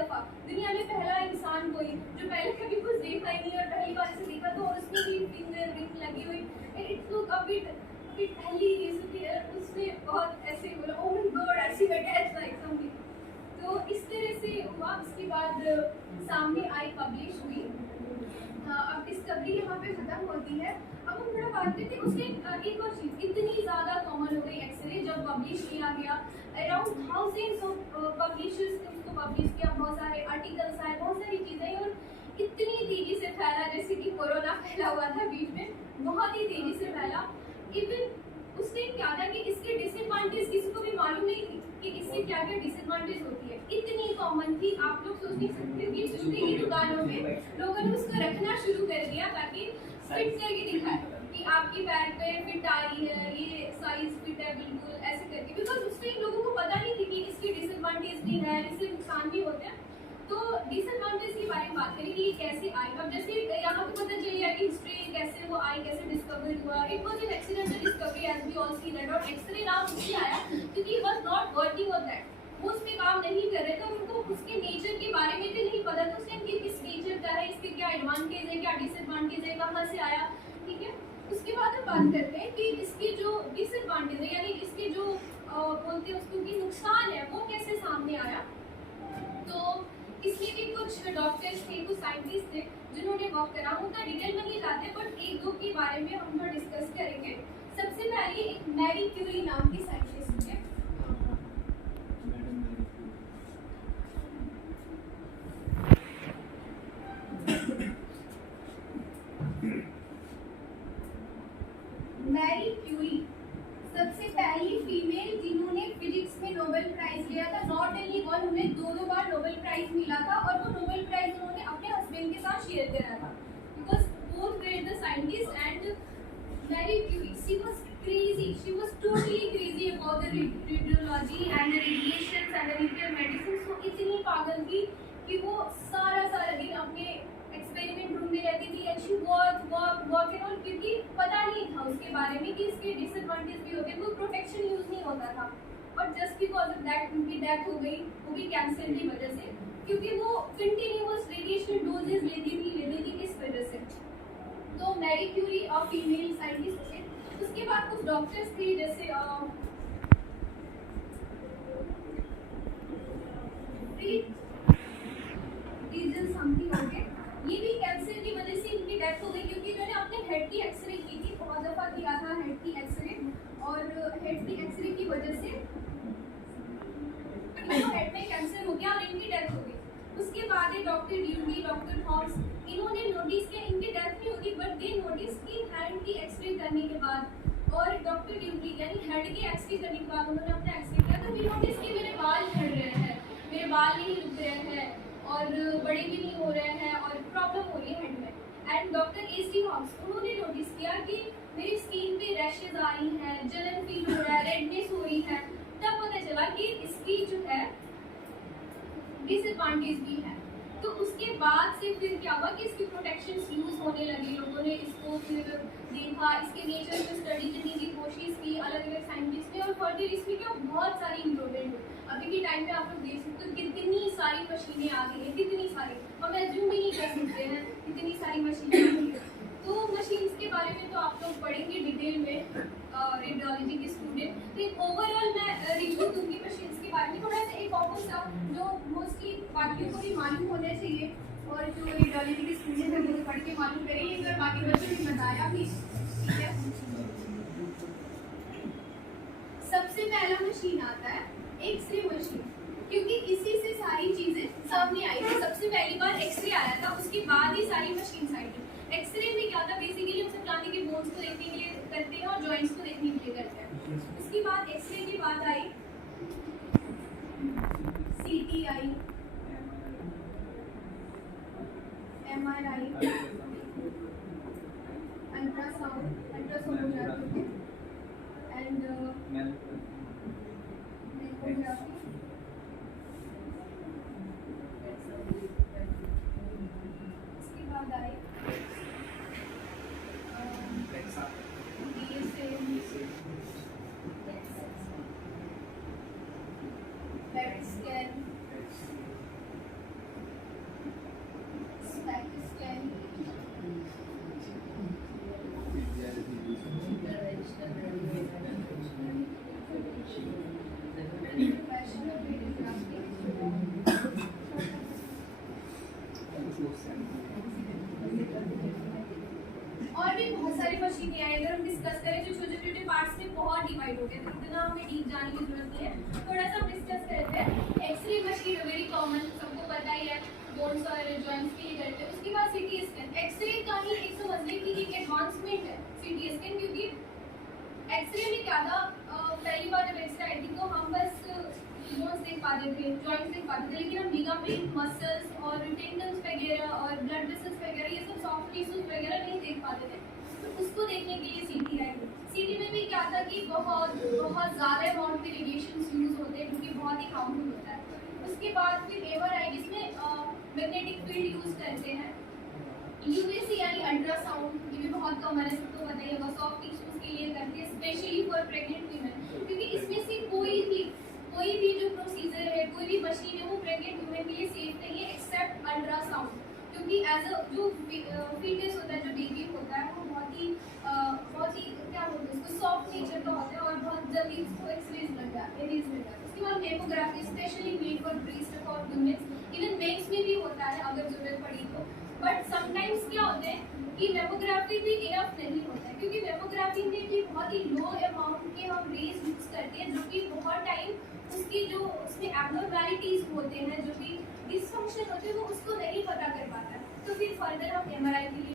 दफा दुनिया में पहला इंसान कोई जो पहले कभी कुछ देखा ही नहीं और पहली बार इसे देखा, तो उसमें भी फिंगर रिंग लगी हुई, इट लुक अ बिट पहली उसने बहुत ऐसे बोला ओह माय गॉड ऐसी अटैच लाइक समथिंग। तो इस तरह से हुआ। उसके बाद सामने आई, पब्लिश हुई। अब डिस्कवरी यहाँ पे खत्म होती है। अब हम थोड़ा बात करते हैं उसके एक और चीज़, इतनी ज़्यादा कॉमन हो गई एक्सरे जब पब्लिश किया गया, अराउंड थाउजेंड्स ऑफ पब्लिशर्स ने उसको पब्लिश किया, बहुत सारे आर्टिकल्स आए, बहुत सारी चीज़ें, और इतनी तेज़ी से फैला जैसे कि कोरोना फैला हुआ था बीच में, बहुत ही तेज़ी से फैला। इवन उस टाइम क्या था कि इसके डिसएडवांटेज किसी को भी मालूम नहीं थी कि इससे क्या क्या डिसएडवांटेज होती है, इतनी कॉमन थी। आप लोग सोच नहीं सकते कि जूते की दुकानों में लोगों ने उसको रखना शुरू कर दिया ताकि फिट करके दिखाए कि आपकी पैर पे फिट आ रही है, ये साइज फिट है बिल्कुल ऐसे करके, बिकॉज उस टाइम लोगों को पता नहीं थी कि इसके डिसएडवांटेज भी है, इससे नुकसान भी होते हैं। तो डिसएडवांटेज के बारे में बात करें कि ये कैसे आई। अब जैसे यहाँ पे पता चल गया कि हिस्ट्री कैसे वो आई, कैसे डिस्कवर हुआ, it was an accidental discovery as we all see that. और एक्सरे नाम इसलिए आया क्योंकि he was not working on that, वो उस पे काम नहीं कर रहे थे, उनको उसके नेचर के बारे में भी नहीं पता था उस टाइम कि किस नेचर का है, इसके क्या एडवांटेज है, क्या डिसएडवांटेज है, कहाँ से आया, ठीक है। उसके बाद हम बात करते हैं कि इसके जो डिसएडवांटेज है, यानी इसके जो बोलते हैं उसको कि नुकसान है, वो कैसे सामने आया। तो इसमें भी कुछ डॉक्टर्स थे, कुछ साइंटिस्ट थे जिन्होंने वर्क करा, उनका डिटेल में नहीं जाते, बट एक दो के बारे में हम थोड़ा डिस्कस करेंगे। सबसे पहले एक मैरी क्यूरी नाम की साइंटिस्ट थे। मैरी क्यूरी सबसे पहली फीमेल जिन्होंने फिजिक्स में नोबेल प्राइज लिया था। नॉट ओनली वन, उन्हें दो बार नोबेल प्राइज मिला था, और वो नोबेल प्राइज उन्होंने अपने हस्बैंड के साथ शेयर करा था, because both were the scientist. And Marie Curie, she was crazy, she was totally crazy about the radiology and the radiations and the nuclear medicine। so इतनी पागल थी कि वो सारा दिन अपने एक्सपेरिमेंट रूम में रहती थी, and she work and all, क्योंकि पता नहीं था उसके बारे में कि इसके डिसएडवांटेज भी होते, कोई प्रोटेक्शन यूज नहीं होता था। और जस्ट बिकॉज ऑफ दैट उनकी डेथ हो गई, वो भी कैंसर की वजह से, क्योंकि वो कंटिन्यूअस रेडिएशन डोजेस लेती थी इस वजह से। तो मैरी क्यूरी और फीमेल साइंटिस्ट थे। उसके बाद कुछ डॉक्टर्स थे जैसे समथिंग हो गए, ये भी कैंसर की वजह से इनकी डेथ हो गई, क्योंकि इन्होंने अपने हेड की एक्सरे की थी, बहुत दफा किया था हेड की एक्सरे, और हेड की एक्सरे की वजह से इनको हेड में कैंसर हो गया और इनकी डेथ हो गई। उसके बाद डॉक्टर ड्यूटी, डॉक्टर हॉब्स, इन्होंने नोटिस किया, इनकी डेथ नहीं होगी, बट दे नोटिस की हैंड की एक्सरे करने के बाद, और डॉक्टर ड्यूटी यानी हेड की एक्सरे करने के बाद उन्होंने अपना एक्सरे किया, तो वी नोटिस कि मेरे बाल झड़ रहे हैं, मेरे बाल नहीं रुक रहे हैं, और बड़े भी नहीं हो रहे हैं, और प्रॉब्लम हो रही है हेड में। एंड डॉक्टर एसी हॉब्स, उन्होंने नोटिस किया कि मेरी स्किन पे रैशेज आ रही हैं, जलन फील हो रहा है, रेडनेस हो रही है। तब पता चला कि इसकी जो है डिसएडवांटेज भी है। तो उसके बाद से फिर क्या हुआ कि इसकी प्रोटेक्शन यूज होने लगी, लोगों ने इसको फिर देखा, इसके नेचर को स्टडी करने की कोशिश की अलग अलग साइंटिस्ट ने, और फर्दर इसमें क्या बहुत सारी इम्प्रूवमेंट हुई। अभी के टाइम में आप लोग देख सकते हो कितनी सारी मशीनें आ गई हैं, कितनी सारी, हम एज्यूम भी नहीं कर सकते हैं कितनी सारी मशीनें आ गई हैं। तो मशीन्स के बारे में तो आप लोग पढ़ेंगे डिटेल में, रेडियोलॉजी के स्टूडेंट। तो एक ओवरऑल मैं रिव्यू दूंगी मशीन्स के बारे में, थोड़ा सा एक कॉमन सा जो मोस्टली बाकियों को भी मालूम होना चाहिए, और जो रेडियोलॉजी के स्टूडेंट हैं वो तो पढ़ के मालूम करेंगे, अगर बाकी बच्चों ने बताया भी, ठीक है। सबसे पहला मशीन आता है एक्सरे मशीन, क्योंकि इसी से सारी चीजें सामने आई थी। सबसे पहली बार एक्सरे आया था, उसके बाद ही सारी मशीन्स आई थी। एक्सरे में क्या था, बेसिकली हम सब जानते हैं कि बोन्स को देखने के लिए करते हैं और जॉइंट्स को देखने के लिए करते हैं। उसके बाद एक्सरे के बाद आई सीटी आई, एमआरआई, अल्ट्रासाउंड हो जाते हैं, एंड मैमोग्राफी, उसके बाद आई पेट स्कैन, ही नहीं आई। अगर हम डिस्कस करें जो छोटे छोटे पार्ट्स में बहुत डिवाइड हो गए, तो इतना हमें डीप जाने की जरूरत नहीं है। थोड़ा सा हम डिस्कस करते हैं। एक्सरे मशीन वेरी कॉमन, सबको पता ही है, बोन्स और जॉइंट्स के लिए करते हैं। उसके बाद सीटी स्कैन। एक्सरे का ही एक समझने की एक एडवांसमेंट है सीटी स्कैन, क्योंकि एक्सरे में क्या था, पहली बार जब एक्सरे आई थी तो हम बस बोन्स देख पाते थे, जॉइंट्स देख पाते थे, लेकिन हम लिगामेंट, मसल्स और टेंडन्स वगैरह और ब्लड वेसल्स वगैरह, ये सब सॉफ्ट टिश्यूज वगैरह नहीं देख पाते थे। तो उसको देखने के लिए सीटी आई थी। सीटी में भी क्या था कि बहुत ज़्यादा अमाउंट में रेडिएशन यूज होते हैं, जो कि बहुत ही हार्मफुल होता है। उसके बाद फिर एमआरआई, जिसमें मैग्नेटिक फील्ड यूज करते हैं। यूवीसी यानी अल्ट्रासाउंड, ये भी बहुत कॉमन है, सबको पता ही होगा, सॉफ्ट टिश्यूज के लिए करते हैं, स्पेशली फॉर प्रेग्नेंट वीमेन, क्योंकि इसमें से कोई भी जो प्रोसीजर है, कोई भी मशीन है, वो प्रेग्नेंट वुमेन के लिए सेफ नहीं है एक्सेप्ट अल्ट्रासाउंड, क्योंकि एज अ जो फीटस होता है, जो बेबी होता है, वो बहुत ही क्या बोलते हैं उसको, सॉफ्ट नेचर का होता है और बहुत जल्दी उसको एक्सरेज लग जाते हैं। उसके बाद mammography, specially made for breast और वुमेन्स, इवन मेन्स में भी होता है अगर जरूरत पड़ी तो। बट समटाइम्स क्या होता है कि मेमोग्राफी भी इनफ नहीं होता है, क्योंकि मेमोग्राफी में भी बहुत ही लो अमाउंट के हम रेज यूज करते हैं, जो कि बहुत टाइम उसकी जो उसमें एब्नॉर्मैलिटीज होते हैं, जो भी डिसफंक्शन होते हैं, वो उसको नहीं पता कर पाता है। तो फिर फर्दर हम एमआरआई के लिए